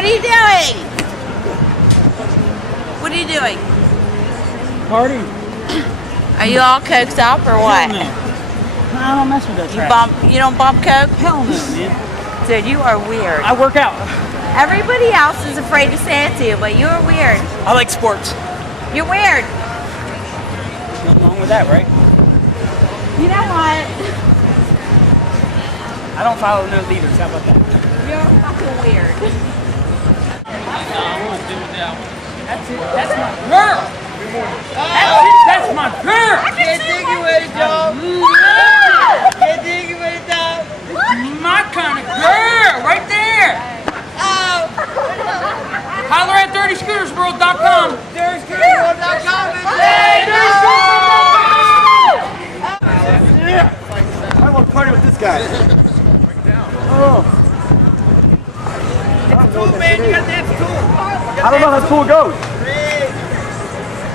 What are you doing? What are you doing? Party. Are you all coked up or what? Hell no. I don't mess with that You don't bump coke? Hell no, man. Dude, you are weird. I work out. Everybody else is afraid to say it to you, but you are weird. I like sports. You're weird. Nothing wrong with that, right? You know what? I don't follow no leaders. How about that? You're fucking weird. That's it. That's my girl. That's my girl. Can't dig you with it, dog. Can't dig you with it, dog. My kind of girl, right there. Holler at Dirtyscoottersworld.com. Dirtyscoottersworld.com. I want to party with this guy. Oh. It's cool, man. You got that tool. I don't know how cool it goes.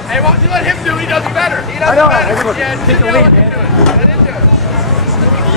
Hey, why don't you let him do it? He does it better. He does I know. it better. Everyone, Yeah, take the let lead, him man. do it. Let him do it.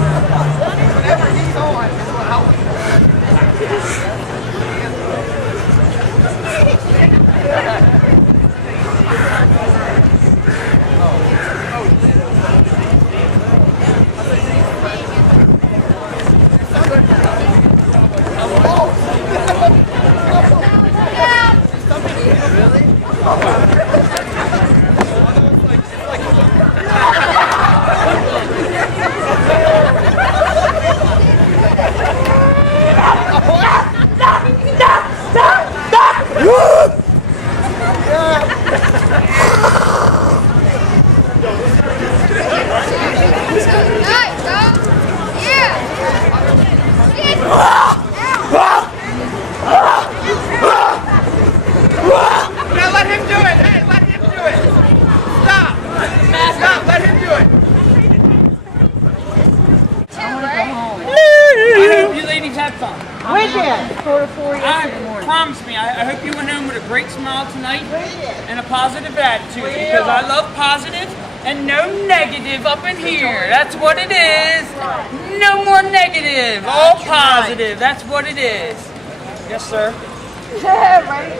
Whenever he's on, it's what helps. Now let him do it. Hey, let him do it. Stop. Stop. Let him do it. I hope you ladies had fun. We did. 4 to 4 yesterday I morning. promise me, I hope you went home with a great smile tonight and a positive attitude because I love positive and no negative up in here. That's what it is. No more negative. All positive. That's what it is. Yes, sir. Yeah, right.